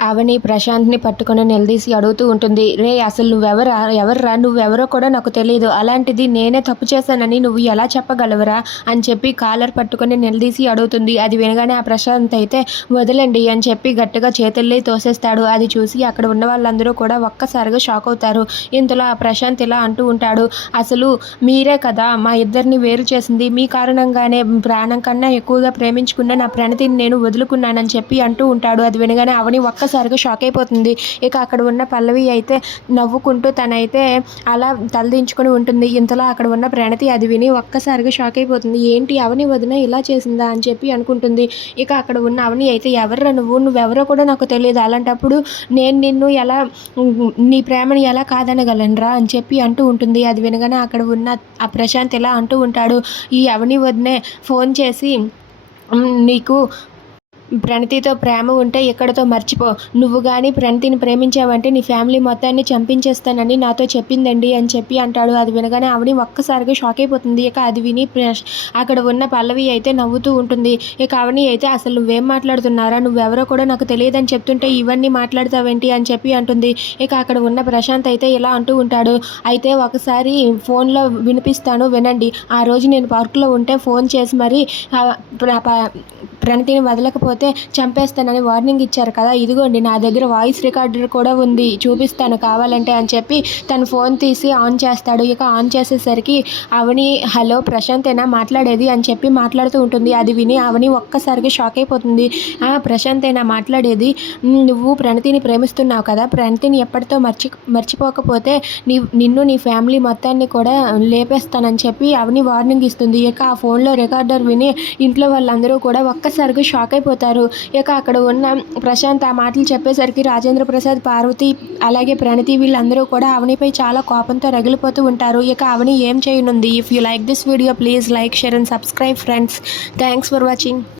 అవని ప్రశాంత్ని పట్టుకొని నిలదీసి అడుగుతూ ఉంటుంది రే అసలు నువ్వెవరా? ఎవర్రా? నువ్వెవరో కూడా నాకు తెలియదు అలాంటిది నేనే తప్పు చేశానని నువ్వు ఎలా చెప్పగలవరా? అని చెప్పి కాలర్ పట్టుకొని నిలదీసి అడుగుతుంది. అది వినగానే ఆ ప్రశాంత్ అయితే వదలండి అని చెప్పి గట్టిగా చేతుల్ని తోసేస్తాడు. అది చూసి అక్కడ ఉన్న వాళ్ళందరూ కూడా ఒక్కసారిగా షాక్ అవుతారు. ఇంతలో ఆ ప్రశాంత్ ఇలా అంటూ ఉంటాడు అసలు మీరే కదా మా ఇద్దరిని వేరు చేసింది. మీ కారణంగానే ప్రాణం కన్నా ఎక్కువగా ప్రేమించుకున్న నా ప్రణతిని నేను వదులుకున్నానని చెప్పి అంటూ ఉంటాడు. అది వినగానే అవని ఒక్కసారిగా షాక్ అయిపోతుంది. ఇక అక్కడ ఉన్న పల్లవి అయితే నవ్వుకుంటూ తనైతే అలా తలదించుకొని ఉంటుంది. ఇంతలో అక్కడ ఉన్న ప్రణతి అది విని ఒక్కసారిగా షాక్ అయిపోతుంది. ఏంటి అవని వదిన ఇలా చేసిందా అని చెప్పి అనుకుంటుంది. ఇక అక్కడ ఉన్న అవని అయితే ఎవర్రా నువ్వు? నువ్వెవరో కూడా నాకు తెలియదు. అలాంటప్పుడు నేను నిన్ను ఎలా నీ ప్రేమని ఎలా కాదనగలనరా? అని చెప్పి అంటూ ఉంటుంది. అది వినగానే అక్కడ ఉన్న ఆ ప్రశాంత్ ఇలా అంటూ ఉంటాడు. ఈ అవని వదినే ఫోన్ చేసి నీకు ప్రణతితో ప్రేమ ఉంటే ఎక్కడతో మర్చిపో. నువ్వు కానీ ప్రణతిని ప్రేమించావంటే నీ ఫ్యామిలీ మొత్తాన్ని చంపించేస్తానని నాతో చెప్పిందండి అని చెప్పి అంటాడు. అది వినగానే ఆవిడ ఒక్కసారిగా షాక్ అయిపోతుంది. ఇక అది విని ప్రశ్- అక్కడ ఉన్న పల్లవి అయితే నవ్వుతూ ఉంటుంది. ఇక అవని అయితే అసలు నువ్వేం మాట్లాడుతున్నారా? నువ్వెవరో కూడా నాకు తెలియదని చెప్తుంటే ఇవన్నీ మాట్లాడతావేంటి అని చెప్పి అంటుంది. ఇక అక్కడ ఉన్న ప్రశాంత్ అయితే ఇలా అంటూ ఉంటాడు. అయితే ఒకసారి ఫోన్లో వినిపిస్తాను వినండి. ఆ రోజు నేను పార్కులో ఉంటే ఫోన్ చేసి మరి ప్రణతిని వదలకపోతే చంపేస్తానని వార్నింగ్ ఇచ్చారు కదా. ఇదిగోండి నా దగ్గర వాయిస్ రికార్డర్ కూడా ఉంది చూపిస్తాను కావాలంటే అని చెప్పి తను ఫోన్ తీసి ఆన్ చేస్తాడు. ఇక ఆన్ చేసేసరికి అవని హలో ప్రశాంతేనా? మాట్లాడేది? అని చెప్పి మాట్లాడుతూ ఉంటుంది. అది విని అవని ఒక్కసారిగా షాక్ అయిపోతుంది. ప్రశాంతేనా? మాట్లాడేది? నువ్వు ప్రణతిని ప్రేమిస్తున్నావు కదా. ప్రణతిని ఎప్పటితో మర్చి మర్చిపోకపోతే నీ నిన్ను నీ ఫ్యామిలీ మొత్తాన్ని కూడా లేపేస్తానని చెప్పి అవని వార్నింగ్ ఇస్తుంది. ఇక ఆ ఫోన్లో రికార్డర్ విని ఇంట్లో వాళ్ళందరూ కూడా ఒక్క ఒక్కసారిగా షాక్ అయిపోతారు. ఇక అక్కడ ఉన్న ప్రశాంత్ ఆ మాటలు చెప్పేసరికి రాజేంద్ర ప్రసాద్ పార్వతి అలాగే ప్రణతి వీళ్ళందరూ కూడా అవనిపై చాలా కోపంతో రగిలిపోతూ ఉంటారు. ఇక అవని ఏం చేయనుంది? If you like this video please like share and subscribe friends thanks for watching